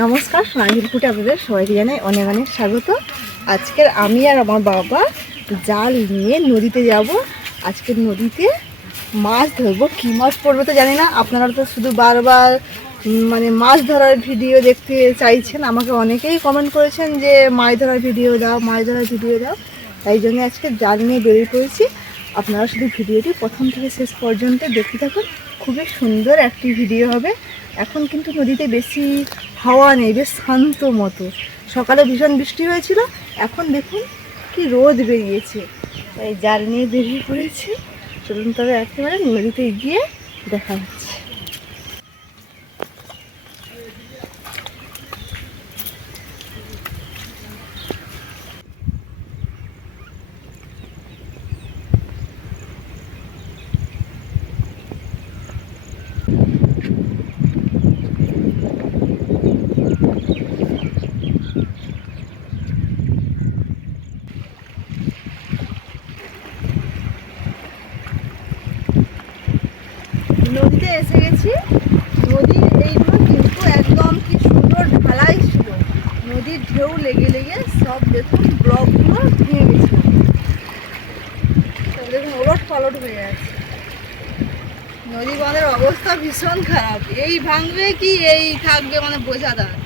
নমস্কার, সোনাঝুর ফুটে আপনাদের সবাইকে জানাই অনেক অনেক স্বাগত। আজকের আমি আর আমার বাবা জাল নিয়ে নদীতে যাব। আজকের নদীতে মাছ ধরবো। কী মাছ পড়বে তো জানি না, আপনারা তো শুধু বারবার মানে মাছ ধরার ভিডিও দেখতে চাইছেন। আমাকে অনেকেই কমেন্ট করেছেন যে, মাছ ধরার ভিডিও দাও, মাছ ধরার ভিডিও দাও। তাই জন্য আজকে জাল নিয়ে বেরিয়ে পড়েছি। আপনারা শুধু ভিডিওটি প্রথম থেকে শেষ পর্যন্ত দেখতে থাকুন। খুবই সুন্দর একটি ভিডিও হবে। এখন কিন্তু নদীতে বেশি হাওয়া নেই, বেশ শান্ত মতো। সকালে ভীষণ বৃষ্টি হয়েছিল, এখন দেখুন কি রোদ বেরিয়েছে। তাই জাল নিয়ে বেরিয়ে পড়েছি। চলুন তবে একেবারে নদীতে গিয়ে দেখা হচ্ছে নদীতে নদীর নদীর এইগুলো কিন্তু একদম কি সুন্দর ঢালাই ছিল। নদীর ঢেউ লেগে লেগে সব দেখুন ব্লকগুলো ভেঙে গেছিল দেখুন ওলট পালট হয়ে আছে। নদী বাঁধের অবস্থা ভীষণ খারাপ। এই ভাঙবে কি, এই থাকবে মানে বোঝা দাঁড়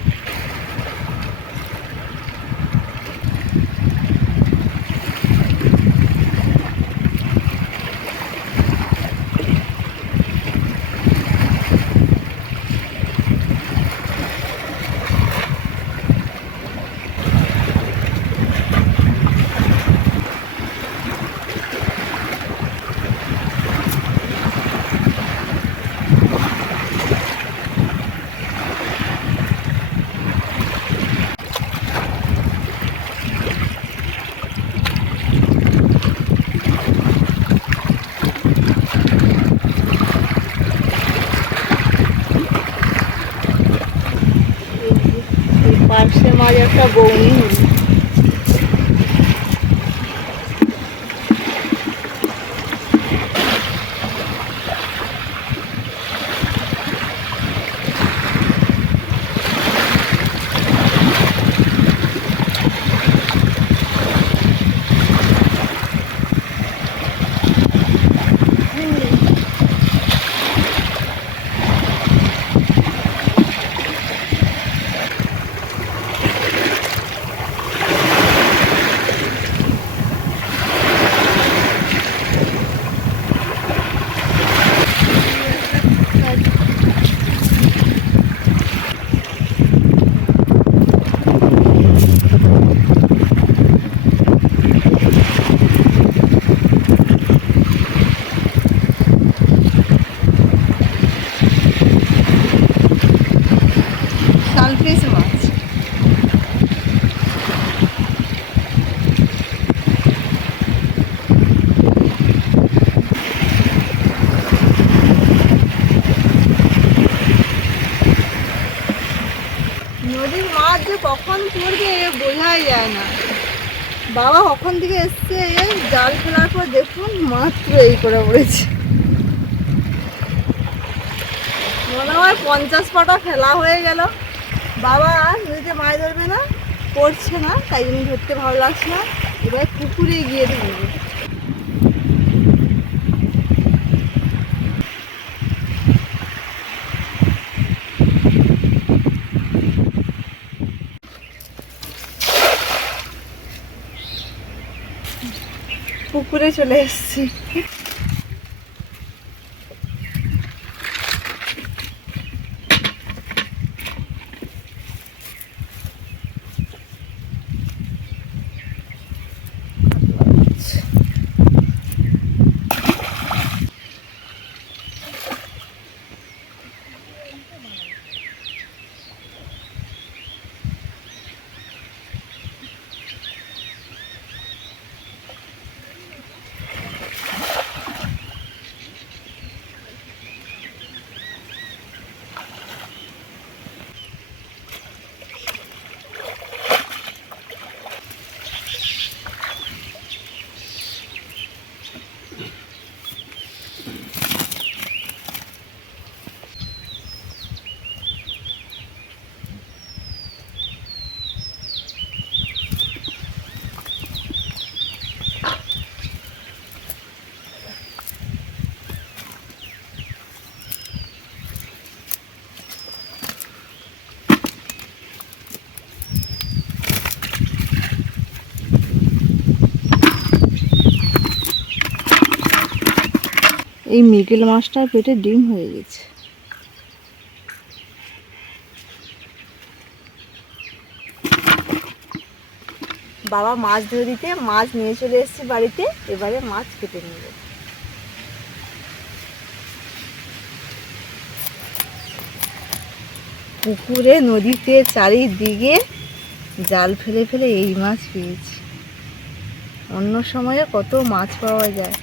Maria acabou hein? কখন পড়বে বোঝাই যায় না। বাবা কখন থেকে এসছে জাল ফেলার পর দেখুন মাত্র এই করে পড়েছে। মনে হয় পঞ্চাশ পাটা ফেলা হয়ে গেল। বাবা নদীতে মাছ ধরবে না পড়ছে না, তাই জন্য ধরতে ভালো লাগছে না। এবার পুকুরে গিয়ে ধরবে। পুকুরে চলে এসেছি। এই মৃগেল মাছটার পেটে ডিম হয়ে গেছে। বাবা মাছ ধরে দিতে, মাছ নিয়ে চলে এসেছি বাড়িতে, এবারে মাছ কেটে নেব। পুকুরে, নদীতে, চারিদিকে জাল ফেলে ফেলে এই মাছ পেয়েছি। অন্য সময়ে কত মাছ পাওয়া যায়।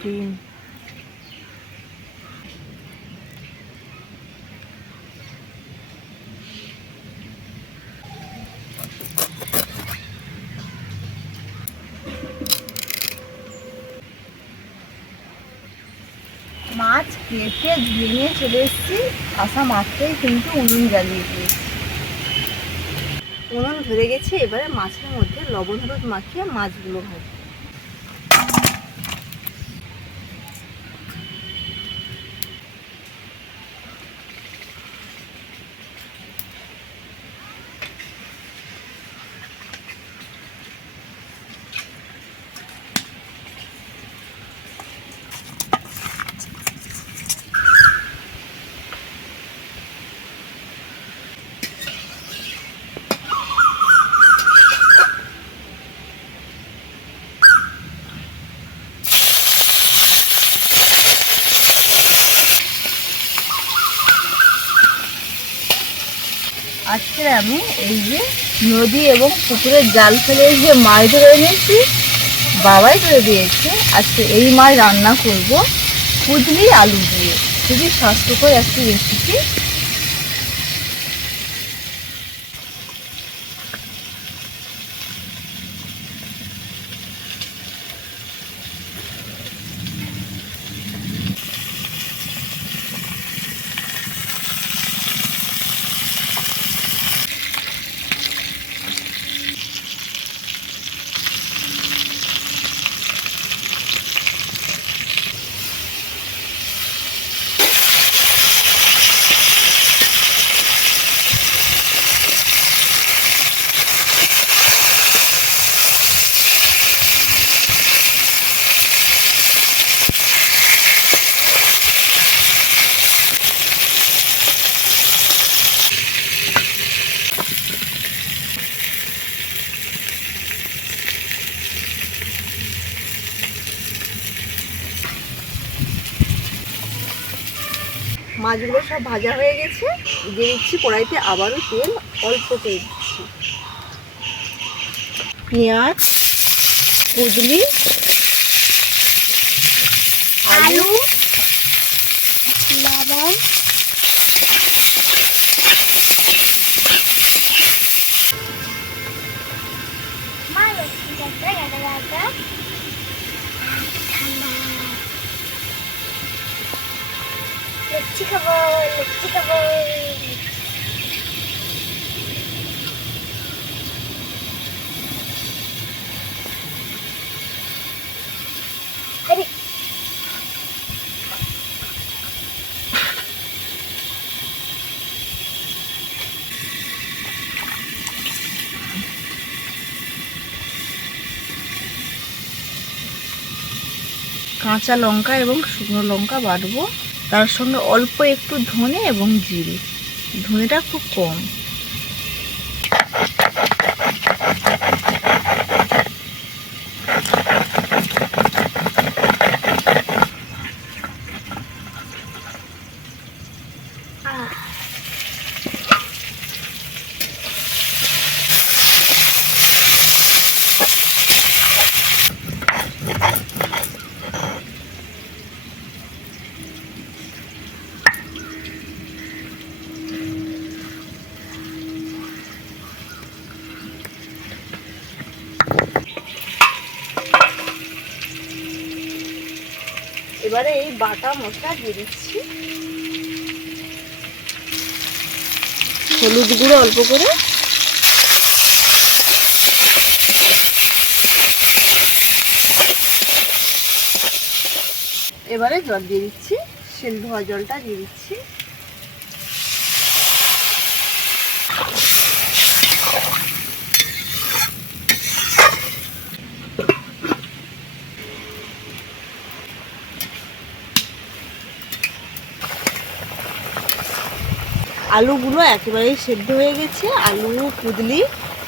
ডিম মাছ কেটে ধুয়ে চলে এসেছি। আসা মাত্রই কিন্তু উনুন জ্বালিয়ে দিয়েছি। উনুন ধরে গেছে, এবারে মাছের মধ্যে লবণ হলুদ মাখিয়ে মাছগুলো ভাজি আজকে আমি এই যে নদী এবং পুকুরের জাল ফেলে যে মাছ ধরে এনেছি, বাবাই ধরে দিয়েছে। আজকে এই মাছ রান্না করব। কুদলি আলু দিয়ে। খুবই স্বাস্থ্যকর একটি রেসিপি মাছগুলো সব ভাজা হয়ে গেছে। দিয়ে দিচ্ছি কড়াইতে আবারও তেল, অল্প করে দিচ্ছি। পেঁয়াজ, কুদলি, আলু, লবণ লুচি খাব লুচি খাব আরে কাঁচা লঙ্কা এবং শুকনো লঙ্কা বাটবো। তার সঙ্গে অল্প একটু ধনে এবং জিরে। ধনেটা খুব কম। এবারে এই বাটা মশলা দিয়ে দিচ্ছি। হলুদ গুঁড়ো অল্প করে। এবারে জল দিয়ে দিচ্ছি। সেল ধোয়া জলটা দিয়ে দিচ্ছি। আলুগুলো একেবারেই সেদ্ধ হয়ে গেছে, আলু কুদলি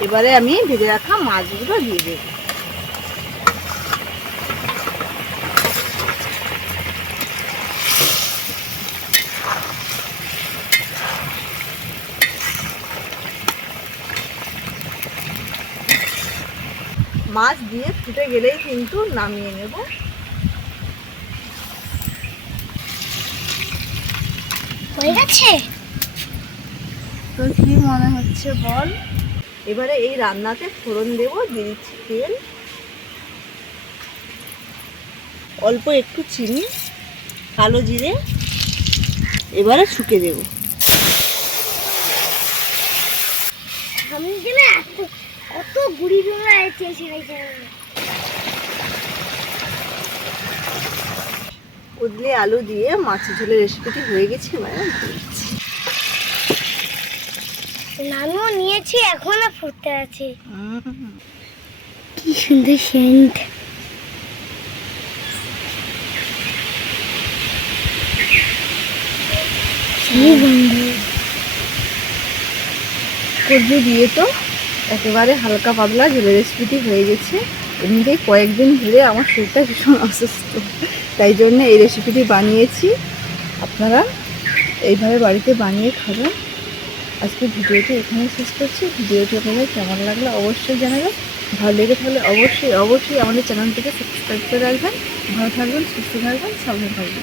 এবারে আমি ভেজে রাখা মাছগুলো দিয়ে দেবো। মাছ দিয়ে ফুটে গেলেই কিন্তু নামিয়ে নেব। হয়ে গেছে? তো কি মনে হচ্ছে বল? এবারে এই রান্নাতে ফোড়ন দেবো দিয়ে দিচ্ছি তেল। অল্প একটু চিনি কালো জিরে এবারে শুকে দেবো। আমি কত গুড়ি ডোলা আছে সেটাই উদলি আলু দিয়ে মাছের ঝোলের রেসিপিটি হয়ে গেছে দিচ্ছি। নামিও নিয়েছি এখনও ফুটতে আছে। কি সুন্দর সেন্ট। কদ্দু দিয়ে তো একেবারে হালকা পাতলা ঝোলের রেসিপিটি হয়ে গেছে। এমনিতেই কয়েকদিন ধরে আমার শরীরটা ভীষণ অসুস্থ তাই জন্য এই রেসিপিটি বানিয়েছি। আপনারা এইভাবে বাড়িতে বানিয়ে খাবেন। আজকে ভিডিওটি এখানেই শেষ করছি। ভিডিওটি আপনাদের কেমন লাগল অবশ্যই জানাবেন। ভালো লেগে থাকলে অবশ্যই অবশ্যই আমাদের চ্যানেলটিকে সাবস্ক্রাইব করে রাখবেন। ভালো থাকবেন, সুস্থ থাকবেন সবাই থাকবেন।